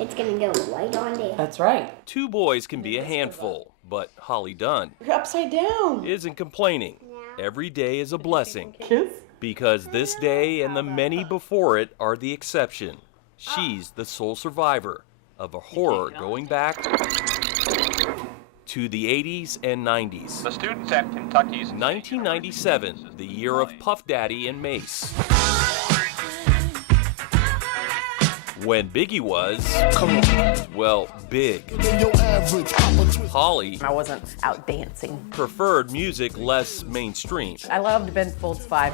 It's gonna go right on there. That's right. Two boys can be a handful, but Holly Dunn You're upside down. isn't complaining. Every day is a blessing. Kiss? Because this day and the many before it are the exception. She's the sole survivor of a horror going back to the 80s and 90s. The students at Kentucky's 1997, the year of Puff Daddy and Mace. When Biggie was, well, big. Holly I wasn't out dancing. preferred music less mainstream. I loved Ben Folds 5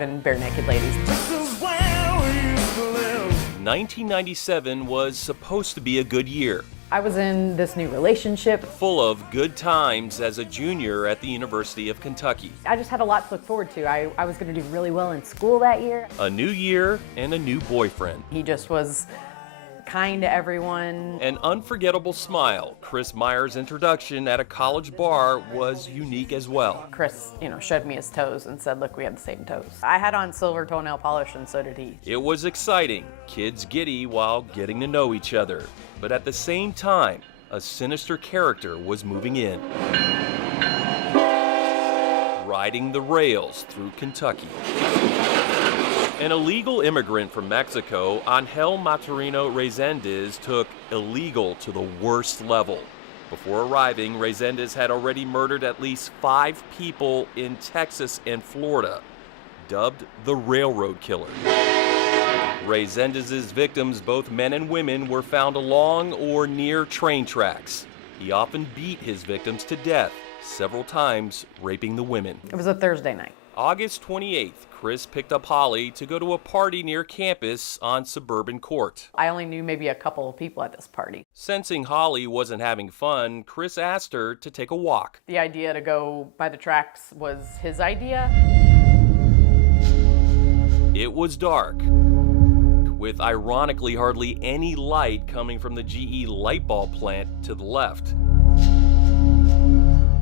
and Bare Naked Ladies. 1997 was supposed to be a good year, I was in this new relationship. full of good times as a junior at the University of Kentucky. I just had a lot to look forward to. I was going to do really well in school that year. A new year and a new boyfriend. He just was kind to everyone. An unforgettable smile. Chris Meyer's introduction at a college bar was unique as well. Chris, showed me his toes and said, look, we have the same toes. I had on silver toenail polish and so did he. It was exciting, kids giddy while getting to know each other. But at the same time, a sinister character was moving in. Riding the rails through Kentucky. An illegal immigrant from Mexico, Angel Maturino Reséndez, took illegal to the worst level. Before arriving, Reséndez had already murdered at least 5 people in Texas and Florida, dubbed the Railroad Killer. Reséndez's victims, both men and women, were found along or near train tracks. He often beat his victims to death, several times raping the women. It was a Thursday night. August 28th, Chris picked up Holly to go to a party near campus on Suburban Court. I only knew maybe a couple of people at this party. Sensing Holly wasn't having fun, Chris asked her to take a walk. The idea to go by the tracks was his idea. It was dark, with ironically hardly any light coming from the GE light bulb plant to the left.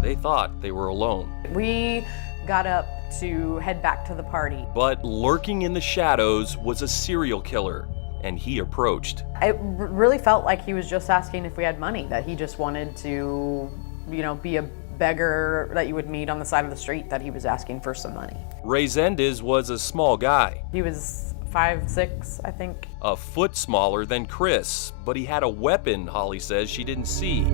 They thought they were alone. We got up to head back to the party. But lurking in the shadows was a serial killer, and he approached. It really felt like he was just asking if we had money, that he just wanted to, be a beggar that you would meet on the side of the street, that he was asking for some money. Reséndez was a small guy. He was 5'6", I think. A foot smaller than Chris, but he had a weapon, Holly says she didn't see.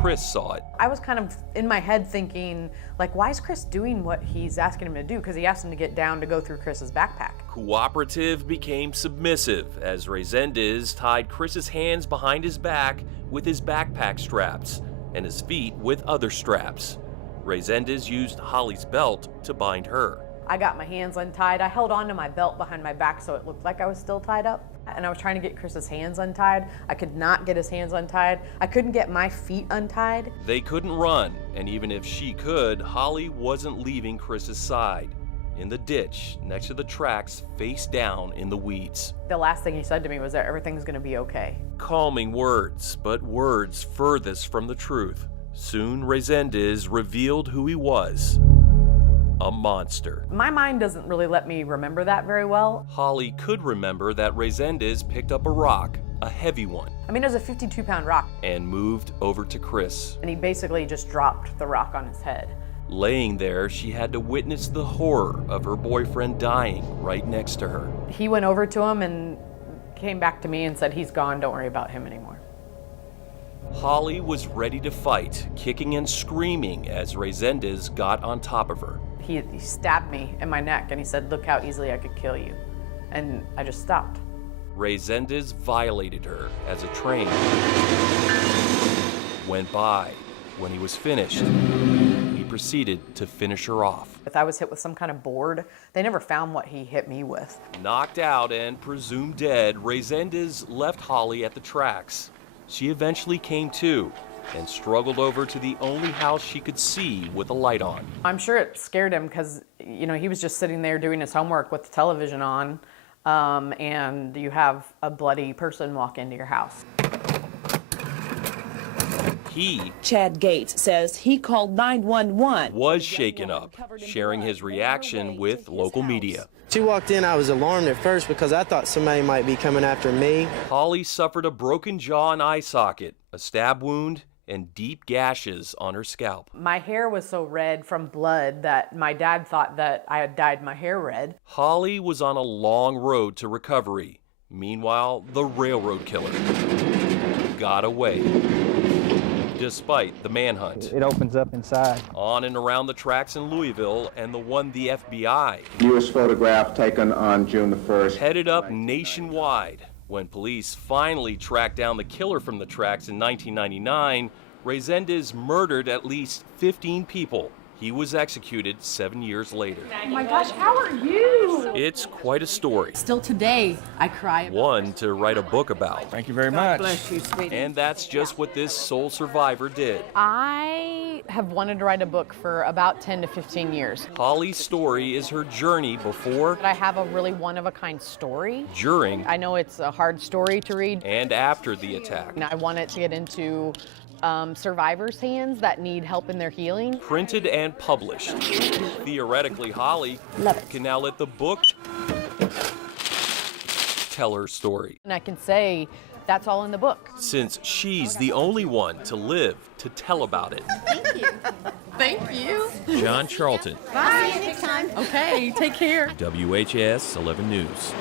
Chris saw it. I was kind of in my head thinking, why is Chris doing what he's asking him to do? Because he asked him to get down to go through Chris's backpack. Cooperative became submissive as Reséndez tied Chris's hands behind his back with his backpack straps and his feet with other straps. Reséndez used Holly's belt to bind her. I got my hands untied. I held onto my belt behind my back so it looked like I was still tied up. And I was trying to get Chris's hands untied. I could not get his hands untied. I couldn't get my feet untied. They couldn't run, and even if she could, Holly wasn't leaving Chris's side. In the ditch, next to the tracks, face down in the weeds. The last thing he said to me was that everything's gonna be okay. Calming words, but words furthest from the truth. Soon, Reséndez revealed who he was. A monster. My mind doesn't really let me remember that very well. Holly could remember that Reséndez picked up a rock, a heavy one. I mean, it was a 52-pound rock. And moved over to Chris. And he basically just dropped the rock on his head. Laying there, she had to witness the horror of her boyfriend dying right next to her. He went over to him and came back to me and said, he's gone, don't worry about him anymore. Holly was ready to fight, kicking and screaming as Reséndez got on top of her. He stabbed me in my neck and he said, look how easily I could kill you. And I just stopped. Reséndez violated her as a train went by. When he was finished, he proceeded to finish her off. If I was hit with some kind of board, they never found what he hit me with. Knocked out and presumed dead, Reséndez left Holly at the tracks. She eventually came to and struggled over to the only house she could see with a light on. I'm sure it scared him because, he was just sitting there doing his homework with the television on, and you have a bloody person walk into your house. Chad Gates says he called 911. Was shaken up, sharing his reaction with local media. She walked in, I was alarmed at first because I thought somebody might be coming after me. Holly suffered a broken jaw and eye socket, a stab wound, and deep gashes on her scalp. My hair was so red from blood that my dad thought that I had dyed my hair red. Holly was on a long road to recovery. Meanwhile, the railroad killer got away, despite the manhunt. It opens up inside. On and around the tracks in Louisville and the one the FBI U.S. photograph taken on June the 1st. headed up nationwide. When police finally tracked down the killer from the tracks in 1999, Resendez murdered at least 15 people. He was executed 7 years later. Oh my gosh, how are you? It's quite a story. Still today, I cry. One to write a book about. Thank you very much. Bless you, sweetie. And that's just what this sole survivor did. I have wanted to write a book for about 10 to 15 years. Holly's story is her journey before, But I have a really one-of-a-kind story. during, I know it's a hard story to read, and after the attack. and I want it to get into survivors' hands that need help in their healing. Printed and published. Theoretically, Holly can now let the book tell her story, And I can say, that's all in the book. since she's the only one to live to tell about it. Thank you. John Charlton, Bye. Okay, take care. WHS 11 News.